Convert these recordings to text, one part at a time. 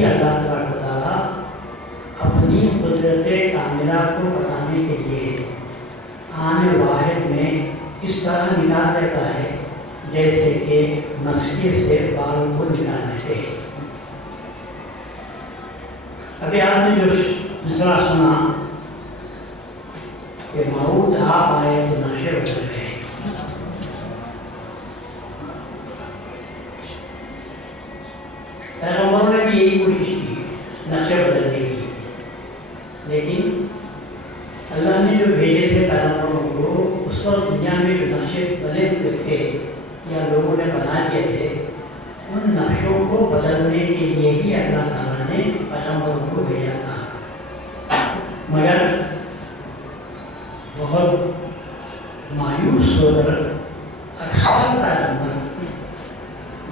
بھی اللہ تبارک و تعالیٰ اپنی قدرت کاملہ کو بتانے کے لیے آنے واحد میں اس طرح نکال دیتا ہے جیسے کہ مسکے سے بال کو نکال دیتے ہیں۔ ابھی آپ نے جو مصرع سنا کہ موعود آپ آئے تو نقشے بدل گئے، پیغمبروں نے بھی یہی کوشش کی نقشے بدلنے کی، لیکن اللہ نے جو بھیجے تھے پیغمبروں کو اس وقت دنیا میں جو نقشے بنے ہوئے تھے یا لوگوں نے بنا دیے تھے، ان نقشوں کو بدلنے کے لیے ہی اللہ تعالیٰ نے پیغمبروں کو بھیجا تھا۔ مگر بہت مایوس ہو کر اکثر پیغمبر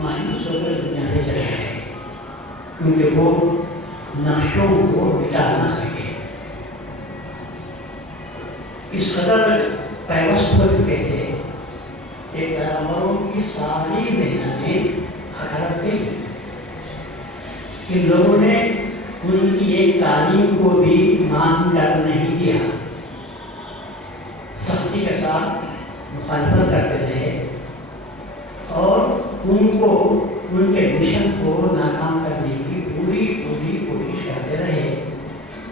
مایوس ہو کر دنیا سے چلے گئے، کیونکہ وہ نقشوں کو مٹا نہ سکے، اس قدر پیوست ہو چکے تھے کہ پیغمبروں کی ساری محنتیں ہکرت گئی۔ ان لوگوں نے ان کی ایک تعلیم کو بھی مان کر نہیں دیا، سختی کے ساتھ مخالفت کرتے رہے اور ان کے مشن کو ناکام کرنے کی پوری کوشش کرتے رہے۔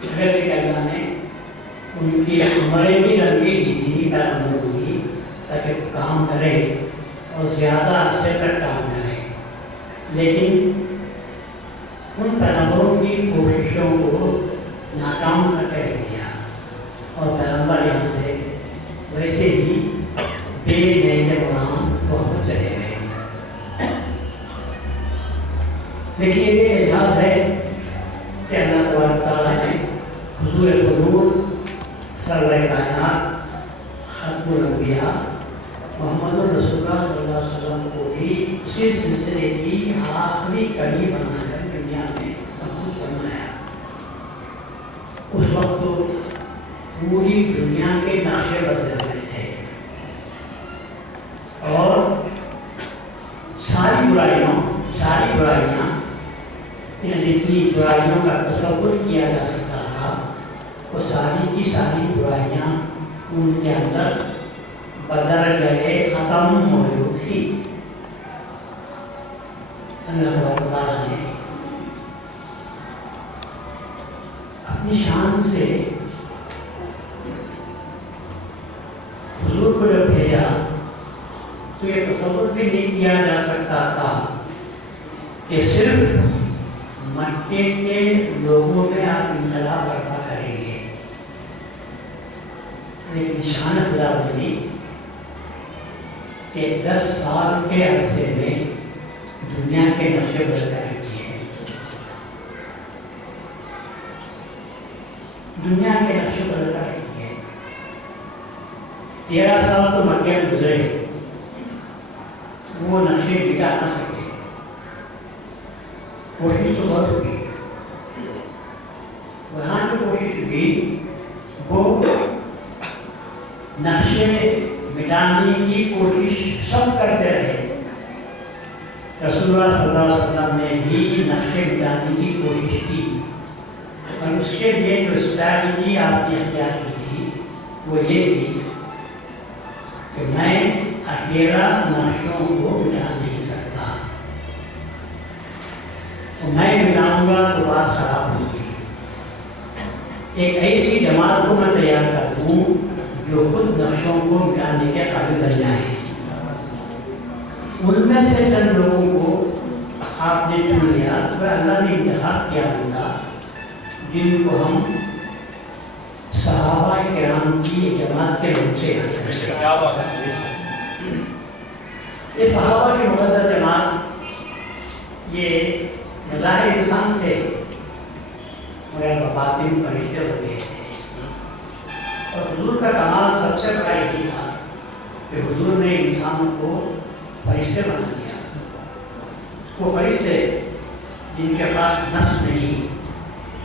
اگر کہ اللہ نے ان کی عمریں بھی لمبی دی تھی پیغمبروں کی، تاکہ کام کرے اور زیادہ عرصے تک کام کرے، لیکن ان پیغمبروں کی کوششوں کو ناکام کر کے رکھ دیا اور پیغمبر یہاں سے ویسے ہی بے نئے غلام بہت چلے گئے۔ لیکن یہ اعجاز ہے کہ اللہ تبارک تعالیٰ نے حضور قدور سرور کائنات ختم الانبیاء محمد الرسول اللہ صلی اللہ علیہ وسلم کو بھی اسی سلسلے کی آخری کڑی بنا کر دنیا میں محفوظ فرمایا۔ اس وقت تو پوری دنیا کے نقشے بدلے ہوئے تھے اور ساری برائیاں یعنی جتنی برائیوں کا تصور کیا جا سکتا تھا وہ ساری کی ساری برائیاں ان کے اندر بدل گئے، ختم موجود تھی۔ اللہ تعالیٰ نے اپنی شان سے حضور کو جب بھیجا تو یہ تصور بھی نہیں کیا جا سکتا تھا کہ صرف مکے کے لوگوں میں آپ انقلاب برپا کریں گے، لیکن شان خدا بندی کہ 10 سال کے عرصے میں دنیا کے نقشے بدل کر رکھتی ہے، دنیا کے نقشے بدل کر رکھتی ہے۔ 13 سال تو مکے میں گزرے، وہ نقشے مٹا نہ سکے، کوشش تو بہت ہوئی، وہاں جو کوشش ہوئی وہ نقشے مٹانے کی کوشش سب کرتے رہے۔ رسول اللہ صلی اللہ علیہ وسلم نے بھی نقشے مٹانے کی کوشش کی، اور اس کے لیے جو اسٹریٹجی آپ نے اختیار کی تھی وہ یہ تھی کہ میں اکیلا نقشوں کو مٹا نہیں سکتا، تو میں مٹاؤں گا تو بات خراب ہوگی۔ ایک ایسی جماعت کو میں تیار کر دوں جو خود نقشوں کو مٹانے کے قابل بن جائے۔ ان میں سے چند لوگوں کو آپ نے چن لیا، تو اللہ نے انتخاب کیا ہوگا جن کو ہم صحابہ کرام کی جماعت کے روپ سے یاد کرتے ہیں۔ یہ صحابہ کی مقدس جماعت یہ بظاہر انسان تھے مگر باطن فرشتے ہوتے تھے، اور حضور کا کمال سب سے بڑا یہی تھا کہ حضور نے انسان کو فرشتے بنا دیا۔ وہ فرشتے جن کے پاس نفس نہیں،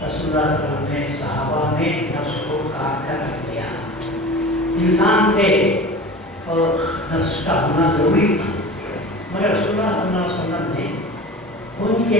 رسول اللہ صلی اللہ علیہ وسلم نے صحابہ میں نفس کو کاٹ کر رکھ دیا۔ انسان تھے اور نفس کا ہونا ضروری تھا، مگر رسول اللہ صلی اللہ علیہ وسلم نے ان کے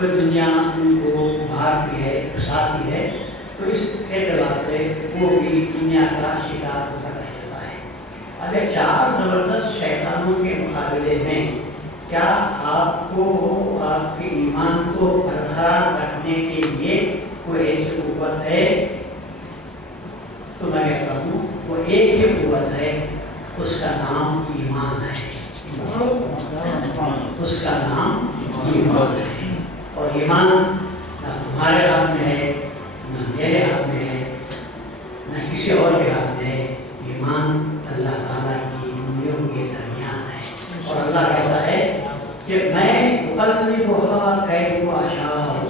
تو دنیا ان کو بھاگتی ہے، پھنساتی ہے، تو اس اعتبار سے وہ بھی دنیا کا شکار ہوتا رہ جاتا ہے۔ اگر چار زبردست شیطانوں کے مقابلے میں کیا آپ کو آپ کے ایمان کو برقرار رکھنے کے لیے کوئی ایسی قوت ہے؟ تو میں کہتا ہوں وہ ایک ہی قوت ہے، اس کا نام ایمان ہے۔ اس کا نام ایمان ہے، اور ایمان نہ تمہارے ہاتھ میں ہے، نہ میرے ہاتھ میں ہے، نہ کسی اور کے ہاتھ میں ہے۔ ایمان اللہ تعالیٰ کی انگلیوں کے درمیان ہے، اور اللہ کہتا ہے کہ میں مقدمی بہا کئی کو اشعار،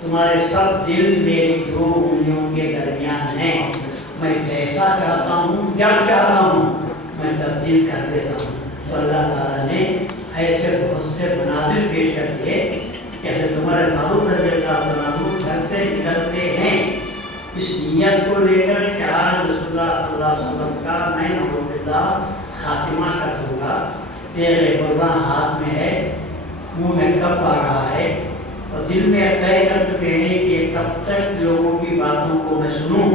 تمہارے سب دل میری دو انگلیوں کے درمیان ہیں، میں جیسا چاہتا ہوں جب چاہتا ہوں میں تبدیل کر دیتا ہوں۔ تو اللہ تعالیٰ نے ایسے بہت سے مناظر پیش کر دیے کہ حضرت عمر فاروق رضی اللہ عنہ گھر سے نکلتے ہیں اس نیت کو لے کر کہ آج رسول اللہ صلی اللہ علیہ وسلم کا میں نعوذ باللہ خاتمہ کر دوں گا، تیرے قربان ہاتھ میں ہے، منہ میں کب آ رہا ہے، اور دل میں طے کر چکے ہیں کہ کب تک لوگوں کی باتوں کو میں سنوں،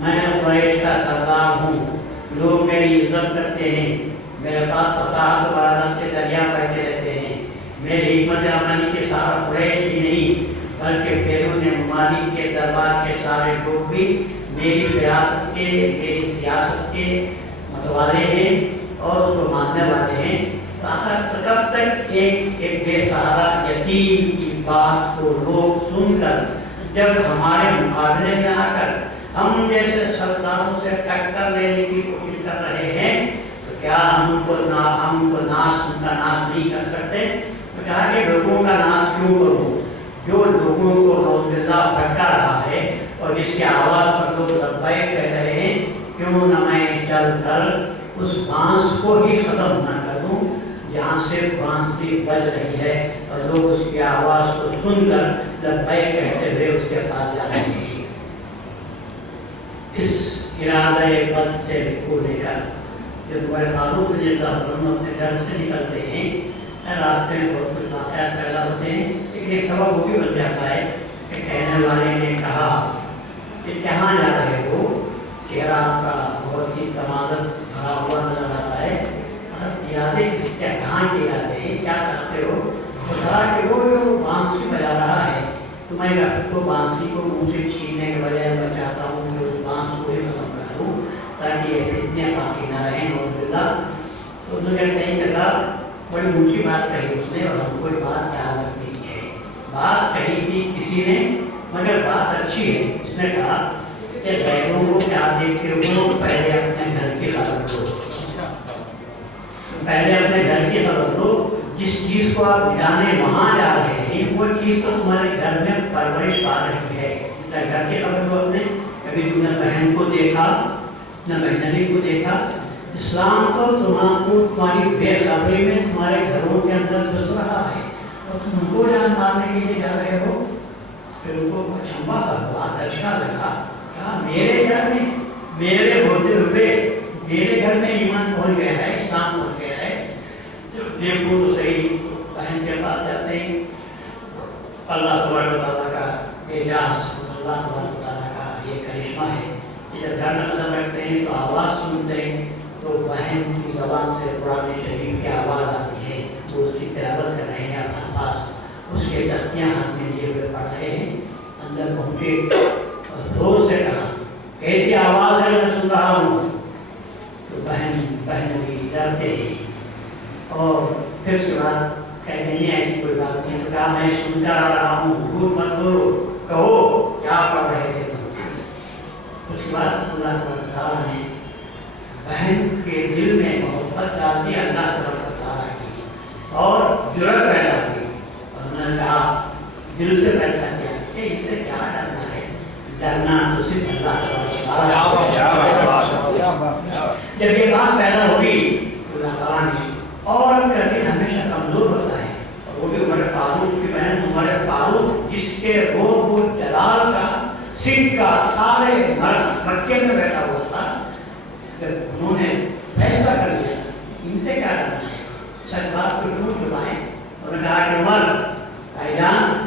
میں قریش کا سردار ہوں، لوگ میری عزت کرتے ہیں، میرے پاس فصاحت بلاغت کے دریا بہتے رہتے ہیں، میری حکمت عملی کے سارا قریش بھی نہیں بلکہ بیرون ممالک کے دربار کے سارے لوگ بھی میری ریاست کے، میری سیاست کے متوالے ہیں اور اس کو ماننے والے ہیں۔ آخر کب تک ایک بے سہارا یتیم کی بات کو لوگ سن کر جب ہمارے مقابلے میں آ کر ہم جیسے سرداروں سے ٹکر لینے کی کوشش کر رہے ہیں، تو کیا ہم ان کا ناش نہیں کر سکتے؟ تو کہا کہ لوگوں کا ناش کیوں کروں؟ جو لوگوں کو نعوذ باللہ بھٹکا رہا ہے اور جس کی آواز پر لوگ لبیک کہہ رہے ہیں، کیوں نہ میں چل کر اس بانس کو ہی ختم نہ کر دوں جہاں سے بانسی بج رہی ہے اور لوگ اس کی آواز کو سن کر لبیک کہتے ہوئے اس کے پاس جا رہے ہیں۔ اس ارادہ بد سے کو لے کر جب عمر فاروق رضی اللہ عنہ اپنے گھر سے نکلتے ہیں، راستے میں بہت کچھ واقعات پیدا ہوتے ہیں، لیکن ایک سبب وہ بھی بن جاتا ہے کہ کہنے والے نے کہا کہ کہاں جا رہے ہو؟ چہرہ آپ کا بہت ہی تمازن بھرا ہوا نظر آتا ہے، ارادے کس کے کہاں کے ارادے ہیں، کیا کہتے ہو؟ تو کہا کہ وہ جو بانسی بجا رہا ہے، تو میں تو بانسی کو منہ سے چھیننے کے بجائے میں چاہتا ہوں کہ اس بانس کو ہی ختم کر دوں تاکہ یہ فتنے باقی نہ رہیں نعوذ باللہ۔ تو اس نے کہتے ہیں کہ صاحب بڑی اونچی بات کہی اس نے اور ہم کوئی بات یاد رکھنی ہے۔ بات کہی تھی کسی نے مگر بات اچھی ہے۔ اس نے کہا کہ غیروں کو کیا دیکھتے ہو، پہلے اپنے گھر کی خبر لو، پہلے اپنے گھر کی خبر لو، جس چیز کو آپ جانے وہاں جا رہے ہیں وہ چیز تو تمہارے گھر میں پرورش پا رہی ہے۔ گھر کی خبر لو اپنے، کبھی تم نے بہن کو دیکھا نہ بہنوی کو دیکھا؟ اسلام تو تمہاری بے خبری میں تمہارے گھروں کے اندر گھس رہا ہے اور تم ان کو جان مارنے کے لیے جا رہے ہو۔ پھر ان کو اچھمبا سا ہوا، دھچکا لگا، کہا میرے گھر میں میرے ہوتے ہوئے میرے گھر میں ایمان پہنچ گیا ہے، اسلام پہنچ گیا ہے، دیکھو تو صحیح۔ بہن کے پاس جاتے ہیں، اللہ تبارک و تعالیٰ کا اعجاز، اللہ تبارک و تعالیٰ کا یہ کرشمہ ہے۔ جب گھر میں قدم رکھتے ہیں تو آواز سنتے ہیں تو بہن کی زبان سے قرآن شریف کی آواز آتی ہے، وہ اس کی تلاوت کر رہے ہیں اپنے پاس، اس کے تختیاں ہاتھ میں لیے ہوئے پڑھ رہے ہیں۔ اندر پہنچے اور زور سے کہا کیسی آواز ہے میں سن رہا ہوں؟ تو بہن بھی ڈرتے ہیں اور پھر اس کے بعد کہتے ہیں ایسی کوئی بات نہیں۔ تو کہا میں سنتا رہا ہوں، جھوٹ مت بولو، کہو کیا پڑھ رہے تھے تم؟ اس کے بعد اللہ تعالیٰ نے بہن کے دل میں محبت ڈال دی اللہ تعالیٰ کی اور جرأت پیدا کی، اور انہوں نے کہا دل سے پیدا کیا کہ ان سے کیا ڈرنا ہے، ڈرنا تو صرف اللہ تعالیٰ۔ جب یہ بات پیدا ہوئی تو اللہ تعالیٰ نے اور کا دل ہمیشہ کمزور ہوتا ہے، اور وہ بھی عمر فاروق کی بہن عمر فاروق جس کے روح و جلال کا سکھ کا سارے مکے میں بیٹھا ہوا تھا، جب انہوں نے فیصلہ کر لیا ان سے کیا کرنا ہے، سچ بات کو کیوں چھپائیں؟ انہوں نے کہا کہ عمر بھائی جان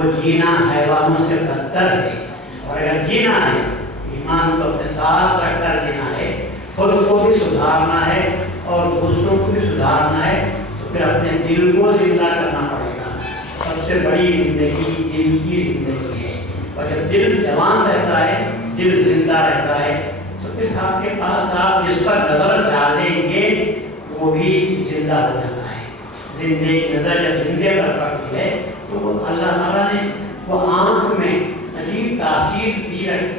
وہ جینا حیوانوں سے بدتر ہے، اور اگر جینا ہے ایمان کو اپنے ساتھ رکھ کر جینا ہے، خود کو بھی سدھارنا ہے اور دوسروں کو بھی سدھارنا ہے، تو پھر اپنے دل کو زندہ کرنا پڑے گا۔ سب سے بڑی زندگی دل کی زندگی ہے، اور جب دل جوان رہتا ہے، دل زندہ رہتا ہے، تو پھر آپ کے پاس آپ جس پر نظر ڈالیں گے وہ بھی زندہ ہو جاتا ہے۔ زندگی نظر جب زندے پر پڑتی ہے تو وہ اللہ تعالیٰ نے وہ آنکھ میں عجیب تاثیر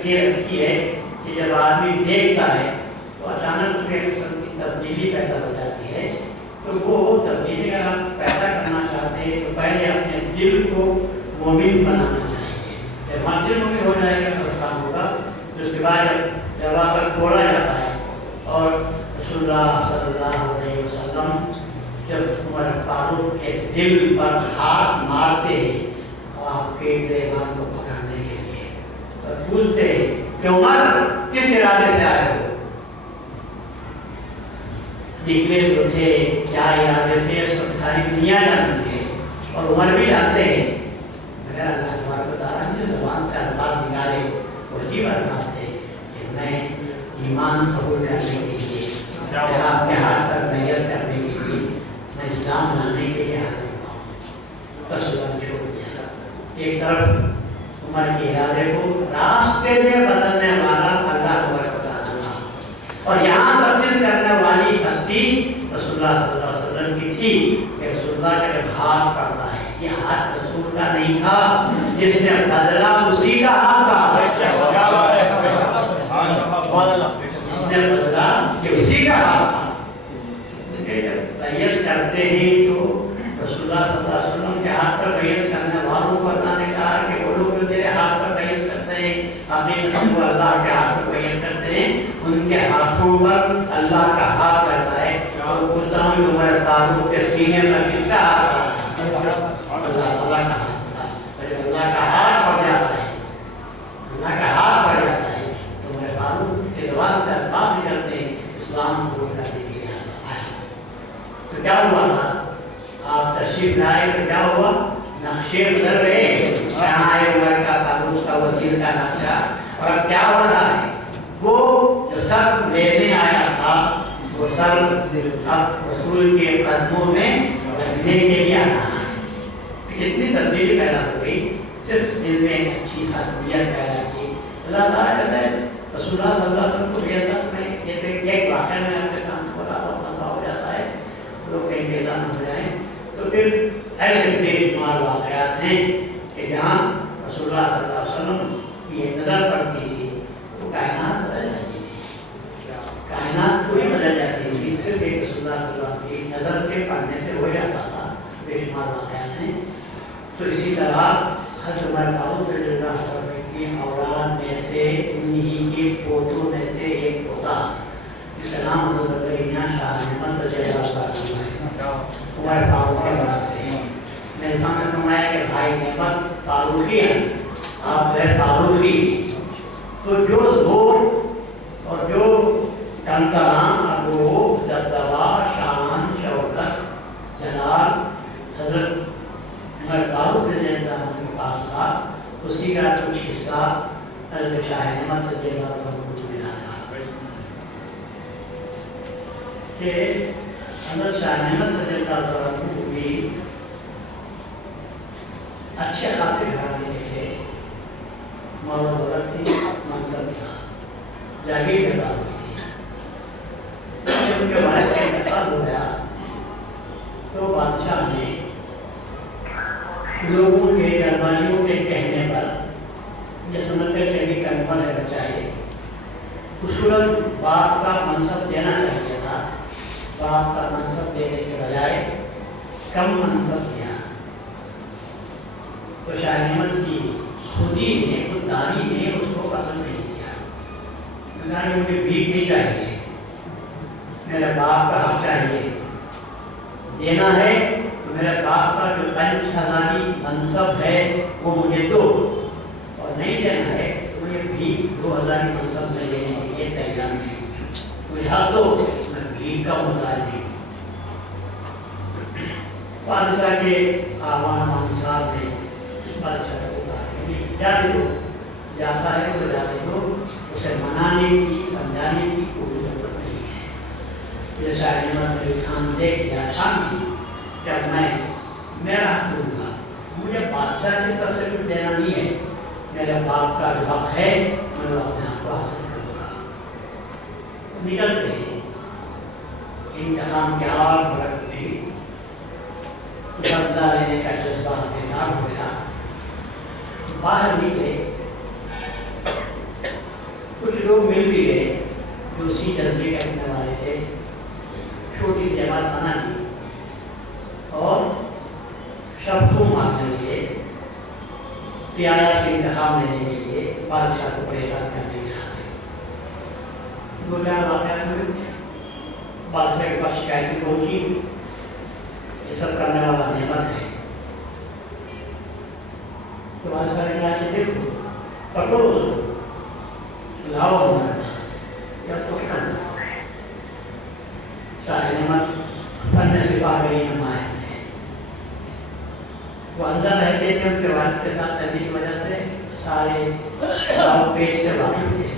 دے رکھی ہے کہ جب آدمی دیکھتا ہے تو اچانک اس میں قسم کی تبدیلی پیدا ہو جاتی ہے۔ تو وہ تبدیلی اگر آپ پیدا کرنا چاہتے ہیں تو پہلے اپنے دل کو مومن بنانا چاہیے۔ جب ہمارا دل مومن ہو جائے گا تو کام ہوگا، پھر اس کے بعد جب آ کر کھولا جاتا ہے اور رسول اللہ صلی اللہ علیہ وسلم جب عمر فاروق کے دل پر ہاتھ مارتے آپ کے گریبان کو پکڑنے کے لیے اور پوچھتے کہ عمر کس ارادے سے آئے ہو؟ نکلے تو تھے کیا ارادے سے، سب ساری دنیا جانتی ہے اور عمر بھی جانتے ہیں، مگر اللہ تبارک و تعالیٰ نے زبان سے الفاظ نکالے وہ عجیب الفاظ تھے کہ میں ایمان قبول کرنے کے لیے، آپ کے ہاتھ پر بیعت کرنے کے لیے، میں اسلام لانے کے لیے حاضر ہوا ہوں۔ بس چھوڑ دیا۔ ایک طرف عمر کے ارادے کو راستے میں بدلنے والا اللہ تبارک و تعالیٰ، اور یہاں تبدیل کرنے والی ہستی رسول اللہ صلی اللہ علیہ وسلم کی تھی کہ رسول اللہ کا جب ہاتھ پڑتا ہے، یہ ہاتھ رسول کا نہیں تھا، جس نے بدلا اسی کا ہاتھ تھا، جس نے بدلا یہ اسی کا ہاتھ تھا۔ جب بیعت کرتے ہیں تو رسول اللہ صلی اللہ علیہ وسلم کے ہاتھ پر بیعت کرنے والوں کو اللہ نے کہا کہ وہ لوگ جو تیرے ہاتھ پر بیعت کرتے ہیں، اپنے وہ اللہ کے ہاتھ پر بیعت کرتے ہیں، ان کے ہاتھوں پر اللہ کا ہاتھ رہتا ہے۔ اور پوچھتا ہوں عمر فاروق کے سینے پر کس کا ہاتھ تھا؟ اللہ تعالیٰ کا ہاتھ تھا۔ جب اللہ کا ہاتھ پڑ جاتا ہے، اللہ کا ہاتھ پڑ جاتا ہے تو عمر فاروق کے زبان سے الفاظ نکلتے ہیں اسلام قبول کرنے کے لیے آیا۔ تو کیا ہوا تھا؟ آپ تشریف لائے تو کیا ہوا؟ نقشے بدل رہے، یہاں آئے عمر کا فاروق کا وزیر کا نقشہ، اور اب کیا ہو رہا ہے؟ وہ جو سر لینے آیا تھا وہ سر اب رسول کے قدموں میں رکھنے کے لیے آنا ہے۔ کتنی تبدیلی پیدا ہو گئی، صرف دل میں اچھی خاصیت پیدا کی۔ اللہ تعالیٰ کہتا ہے رسول اللہ صلی اللہ علیہ وسلم کو یہ تک میں ایک واقعہ میں آپ کے سامنے بولا ہو جاتا ہے، لوگ کہیں بیدان ہو جائیں، تو پھر ایسے بے شمار واقعات ہیں کہ جہاں رسول اللہ صلی اللہ علیہ وسلم کی ایک نظر پڑتی تھی تو کائنات بدل جاتی تھی، کائنات پوری بدل جاتی تھی، صرف ایک رسول اللہ صلی اللہ علیہ وسلم کی نظر کے پڑھنے سے ہو جاتا تھا۔ بے شمار واقعات ہیں۔ تو اسی طرح حضرت عمر فاروق رضی اللہ عنہ کی اولاد میں سے انہی کے پوتوں میں سے ایک پوتا جس کا نام حضرت میاں شاہ احمد رضی اللہ عنہ عمر فاروق کے بعد سے میں سامنے فرمایا کہ بھائی نعمت فاروقی ہیں، آپ غیر فاروقی، تو جو زور اور جو کنکران ابو دبدبا شان شوکت جلال حضرت عمر فاروق رضی اللہ عنہ کے پاس تھا، اسی کا کچھ حصہ حضرت شاہ احمد رضی اللہ عنہ کو ملا تھا کہ حضرت شاہ احمد رضی اللہ عنہ کو بھی اچھے خاصے گھرانے سے مال و دولت تھی، منصب تھا، جاگیر پیدا ہوئی تھی۔ جب ان کے والد کا انتقال ہو گیا تو بادشاہ نے لوگوں کے درباریوں کے کہنے پر یہ سمجھ کر کہ ابھی کنفرم ہے چاہیے خصوصاً باپ کا منصب دینا چاہیے تھا، باپ کا منصب دینے کے بجائے کم منصب دیا۔ تو شاہ احمد کی خودی نے خودداری نے اس کو پسند نہیں کیا، مجھے بھیک نہیں چاہیے، میرے باپ کا حق چاہیے، دینا ہے تو میرے باپ کا جو 5,000 منصب ہے وہ مجھے دو، اور نہیں دینا ہے تو مجھے بھیک 2,000 منصب میں لینے کے لیے تیار نہیں، مجھے حق دو، میں بھیک کا محتاج نہیں۔ بادشاہ کے آوان انصار نے بادشاہ کو کہا کہ جانے دو، جاتا ہے تو جانے دو، اسے منانے کی سمجھانے کی کوئی ضرورت نہیں ہے۔ یہ شاہ احمد علی خان دیکھ گیا شام کی، جب میں میرا حق دوں گا، مجھے بادشاہ کی طرف سے کچھ دینا نہیں ہے، میرے باپ کا جو حق ہے میں اپنے آپ کو حاصل کروں گا۔ نکل گئے، انتقام کے آگ بھڑک گئی، بدلہ لینے کا جذبہ بیدار ہو گیا، باہر نکلے، کچھ لوگ مل بھی گئے جو اسی جذبے کے رکھنے والے تھے، چھوٹی سی جماعت بنا لی اور شب کو مارنے لگے، پیارا سے انتخاب لینے کے لیے بادشاہ کو پریشان کرنے کے خاطر۔ دو چار واقعات ہوئے، بادشاہ کے پاس شکایت پہنچی، یہ سب کرنے والا نعمت ہے۔ تو بادشاہ نے کہا کہ دیکھو پکڑو اس کو، لاؤ ہمارے پاس، یا کچھ کرنا۔ شاہ نعمت فن سپاہی نمائند تھے، وہ اندر رہتے تھے، ان کے والد کے ساتھ رہنے کی وجہ سے سارے پیٹ سے واقف تھے۔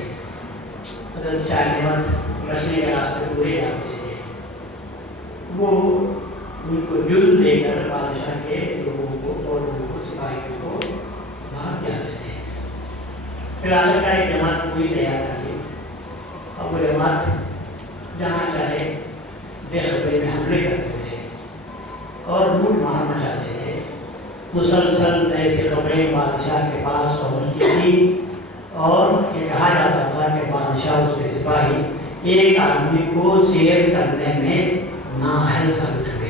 حضرت شاہ نعمت بچنے کے راستے پورے جاتے تھے، وہ ان کو جلد دے کر بادشاہ کے لوگوں کو اور لوگوں کو سپاہیوں کو بھاگ جاتے تھے۔ پھر آگے کا ایک جماعت پوری تیار کر لی، اب وہ جماعت جہاں چاہے بے خبری میں حملے کرتے تھے اور لوٹ مار مچاتے تھے۔ مسلسل ایسی خبریں بادشاہ کے پاس پہنچتی تھی اور یہ کہا جاتا تھا کہ بادشاہ اس کے سپاہی ایک آدمی کو زیر کرنے میں نااہل ثابت ہوئے۔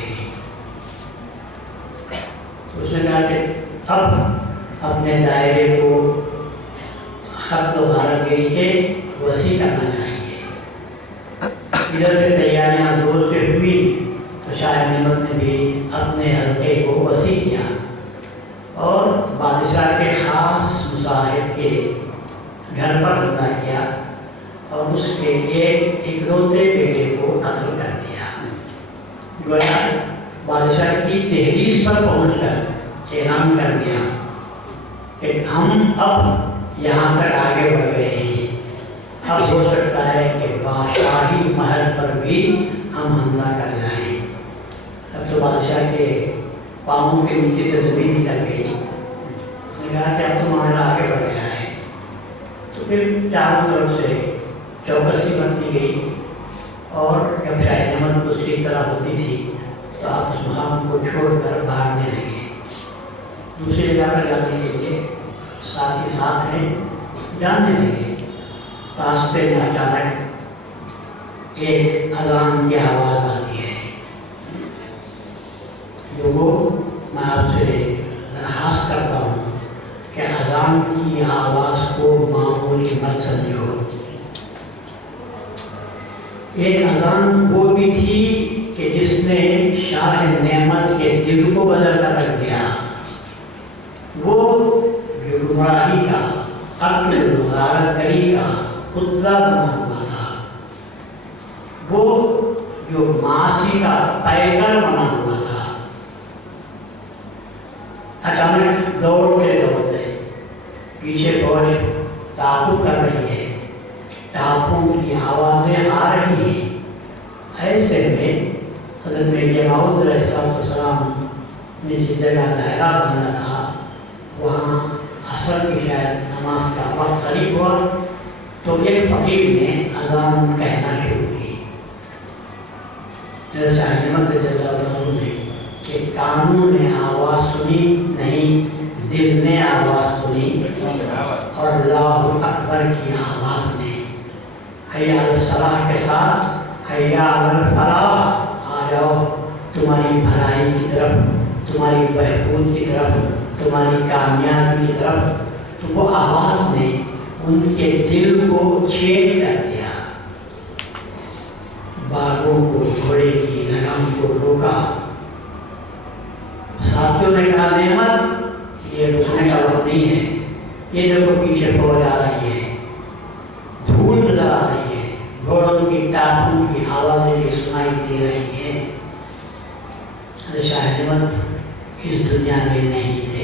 اس نے کہا کہ اب اپنے دائرے کو خط و غارت گیری کے وسیع کرنا چاہیے۔ ادھر سے تیاریاں زور سے ہوئی تو شاہ نعمت نے بھی اپنے حلقے کو وسیع کیا اور بادشاہ کے خاص مصاحب کے گھر پر حملہ کیا اور اس کے ایک اکلوتے بیٹے کو قتل کر دیا۔ گویا بادشاہ کی دہلیز پر پہنچ کر اعلان کر دیا کہ ہم اب یہاں تک آگے بڑھ گئے ہیں، اب ہو سکتا ہے کہ بادشاہی محل پر بھی ہم حملہ کر جائیں۔ اب تو بادشاہ کے پاؤں کے نیچے سے زمین نکل گئی، اس نے کہا کہ اب تو معاملہ آگے بڑھ گیا ہے۔ تو پھر چاروں طرف سے چوکسی بنتی گئی اور جب شاہ نعمت اس کی طرح ہوتی تھی تو آپ اس مقام کو چھوڑ کر بھاگنے لگے، دوسری جگہ پر جانے کے لیے ساتھ ہی ساتھ ہیں جانے لگے۔ راستے میں اچانک ایک اذان کی آواز آتی ہے۔ لوگوں، میں آپ سے درخواست کرتا ہوں کہ اذان کی آواز کو معمولی مت سمجھو۔ ایک اذان وہ بھی تھی کہ جس نے شاہ نعمت کے دل کو بدل کر رکھ دیا۔ وہ جو گمراہی کا، قتل غارت گری کا پتلا بنا ہوا تھا، وہ جو معاصی کا پیکر بنا ہوا تھا، اچانک دوڑتے دوڑتے پیچھے فوج تعاقب کر رہی ہے، ٹاپوں کی آوازیں آ رہی ہیں۔ ایسے میں حضرت میرے موعود علیہ السلام نے جس جگہ دائرہ بنا تھا وہاں عصر کی شاید نماز کا وقت قریب ہوا تو ایک فقیر نے اذان کہنا شروع کی۔ شاہ نعمت رضی اللہ عنہ نے کہ کانوں نے آواز سنی نہیں، دل نے آواز سنی اور اللہ اکبر کی آواز نے حیا علی الصلاح کے ساتھ حیا علی الفلاح، آ جاؤ تمہاری بھلائی کی طرف، تمہاری بہبود کی طرف، تمہاری کامیابی کی طرف، تو وہ آواز نے ان کے دل کو چھید کر دیا، باغوں کو، گھوڑے کی لگام کو روکا۔ ساتھیوں نے کہا نعمت یہ رکنے کا وقت نہیں ہے، یہ دیکھو پیچھے فوج آ رہی ہے، دھول نظر آ رہی ہے، گھوڑوں کی ٹاپوں کی آوازیں بھی سنائی دے رہی ہیں۔ شاہ نعمت اس دنیا میں نہیں تھے،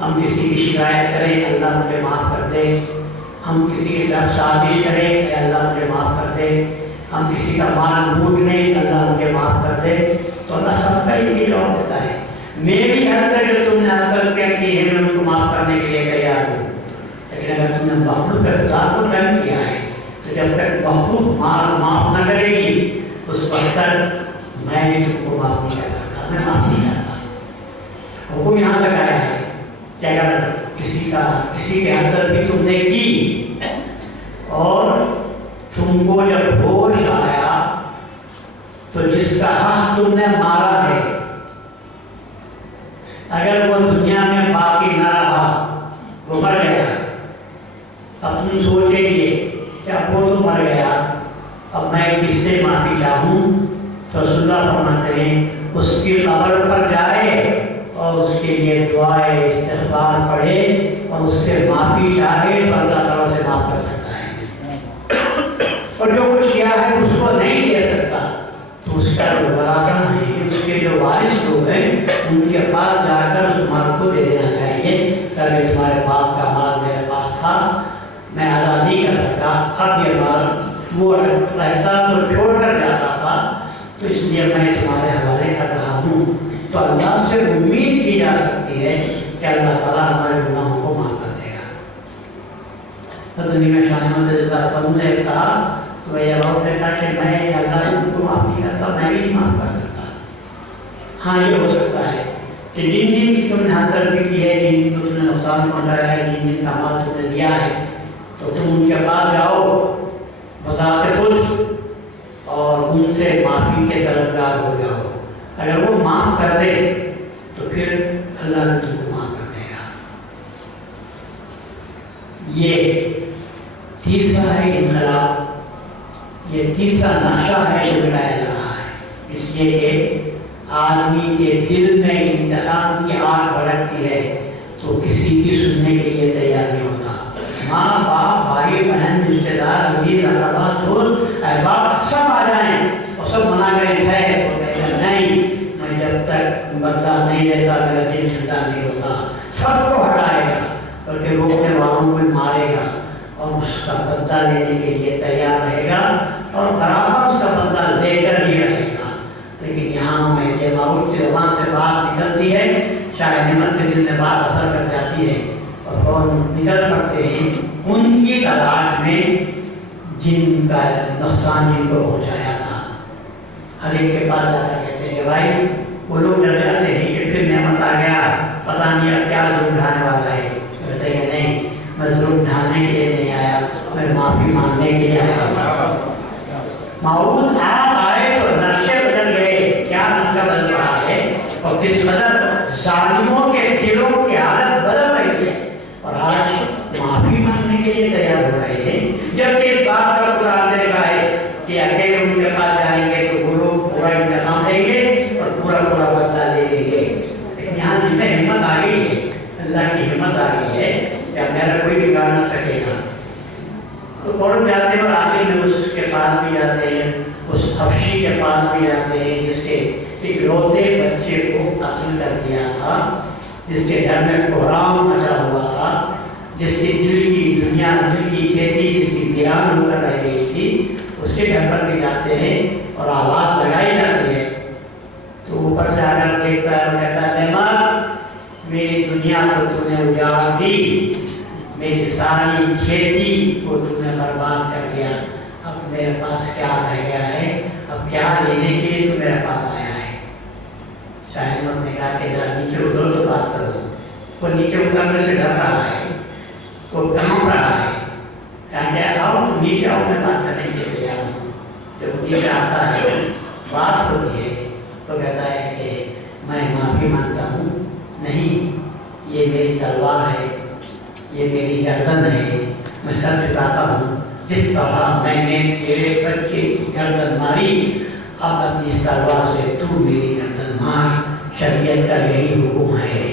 ہم کسی کی شکایت کریں اللہ مجھے معاف کر دے، ہم کسی کی طرف سازش کریں اے اللہ مجھے معاف کر دے، ہم کسی کا مال لوٹ لیں اللہ مجھے معاف کر دے، تو اللہ سب کا ہی جواب دیتا ہے میری حد تک جو تم نے حد کیا کی ہے میں ان کو معاف کرنے کے لیے تیار ہوں، لیکن اگر تم نے مخلوق کے خدا کو تنگ کیا ہے تو جب تک مخلوق معاف نہ کرے گی اس وقت تک میں بھی تم کو معاف نہیں کر سکتا، میں معاف نہیں کرتا۔ حکم یہاں تک آیا ہے کہ اگر کسی کے حد تک بھی تم نے کی اور تم کو جب ہوش آیا تو جس کا حق تم نے مارا ہے اگر وہ دنیا میں باقی نہ رہا، وہ مر گیا، اب تم سوچے گے کہ اب وہ تو مر گیا اب میں کس سے معافی چاہوں، تو رسول اللہ فرماتے ہیں اس کی قبر پر جائے اور اس کے لیے دعائے استغفار پڑھے اور اس سے معافی چاہے تو اللہ تعالیٰ سے معاف کر سکتا ہے، اور جو کچھ کیا ہے اس کو نہیں دے سکتا تو اس کا جو ورثہ ہے، اس کے جو وارث لوگ ہیں ان کے پاس جا کر اس مال کو دے دینا چاہیے کہ تمہارے باپ کا مال میرے پاس تھا میں ادا نہیں کر سکا، اب یہ مال وہ رہتا تو چھوڑ کر جاتا تھا تو اس لیے میں تمہارے حوالے کر رہا ہوں، تو اللہ سے امید کی جا سکتی ہے کہ اللہ تعالیٰ ہمارے گناہوں کو معاف کر دے گا۔ حضرت نبی محمد صلی اللہ علیہ وسلم نے کہا تو یہ اور دیکھا کہ میں اللہ ان کو معاف نہیں کرتا، میں بھی معاف کر سکتا۔ ہاں یہ ہو سکتا ہے کہ جن جن کی تم نے حد بھی کی ہے، جن کو تم نے نقصان پہنچایا ہے، جن جن کا مال تم نے دیا ہے، تو تم ان کے پاس جاؤ بذات خود اور ان سے معافی کے طلبگار ہو جاؤ، اگر وہ معاف کر دے تو پھر اللہ تم کو معاف کر دے گا۔ یہ تیسرا ہے انقلاب، یہ تیسرا نقشہ ہے جو بنایا جا رہا ہے، اس لیے کہ آدمی کے دل میں انتقام کی آگ بھڑکتی ہے تو کسی کی سننے کے لیے تیار نہیں ہوتا، ماں باپ بھائی بہن رشتے دار عزیز اقربا دوست احباب سب آ جائیں اور سب منع کریں ہے اور کہتے نہیں میں جب تک بدلہ نہیں لیتا میرا دل ٹھنڈا نہیں ہوتا، سب کو ہٹائے گا بلکہ روکنے والوں کو مارے گا اور اس کا بدلہ لینے کے لیے تیار رہے گا اور برابر اس کا بدلہ لے کر ہی رہے گا، لیکن یہاں میں جماعت کی زبان سے بات نکلتی ہے شاید نعمت کے دل میں بات اثر کر جاتی ہے اور فوراً نکل پڑتے ہیں ان کی تلاش میں جن کا نقصان جن کو پہنچایا تھا۔ ہر ایک کے پاس جا کر کہتے ہیں کہ بھائی وہ لوگ ڈر جاتے ہیں کہ پھر نعمت آ گیا پتہ نہیں اب کیا ظلم ڈھانے والا ہے، کہتے ہیں کہ نہیں میں ظلم ڈھانے کے لیے نہیں آیا، میں معافی مانگنے کے لیے آیا۔ معروض آپ آئے تو نقشے بدل گئے، کیا نقشہ بدل رہا ہے اور کس قدر ظالموں کے دلوں کی حالت بدل رہی ہے اور آج معافی مانگنے کے لیے تیار ہو رہے ہیں، جبکہ اس بات کا قرآن دے رہا ہے کہ اکیلے ان کے پاس جائیں گے تو وہ لوگ پورا انتقام دیں گے اور پورا بدلہ لے لیں گے، لیکن یہاں جن میں ہمت آ گئی ہے، اللہ کی ہمت آ گئی ہے کہ میرا کوئی بگاڑ نہ سکے گا، تو فوراً جاتے ہیں اور آخر میں اس کے پاس بھی جاتے ہیں، اس حبشی کے پاس بھی جاتے ہیں جس کے ایک روتے بچے کو قتل کر دیا تھا، جس کے گھر میں کوہرام مچا ہوا تھا، جس کی دل کی دنیا دل کی کھیتی جس کی ویران ہو کر رہ گئی تھی، اس کے گھر پر بھی جاتے ہیں اور آواز لگائی جاتی ہے تو اوپر سے آ کر دیکھتا ہے اور کہتا ہے نعمت میری دنیا کو تم نے اجاڑ دی، میری ساری کھیتی کو تم نے برباد کر دیا، اب میرے پاس کیا رہ گیا ہے، اب کیا لینے کے لیے تو میرے پاس آیا ہے۔ شاید ہم نے کہا کہ نیچے اترو تو بات کرو، وہ نیچے اترنے سے ڈر رہا ہے، وہ کام رہا ہے، کہتے آؤ تم نیچے آؤ میں بات کرنے کے لیے تیار ہوں، جب نیچے آتا ہے بات ہوتی ہے تو کہتا ہے کہ میں معافی مانگتا ہوں، نہیں یہ میری تلوار ہے، یہ میری گردن ہے، میں سر جھکاتا ہوں، جس طرح میں نے تیرے بچے کی گردن ماری اب اپنی اس تلوار سے تو میری گردن مار، شریعت کا یہی حکم ہے۔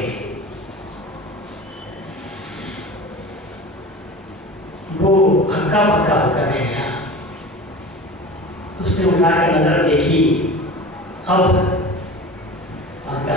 وہ ہکا بکا ہو کر رہ گیا، اس نے اٹھا کر نظر دیکھی، اب آپ کا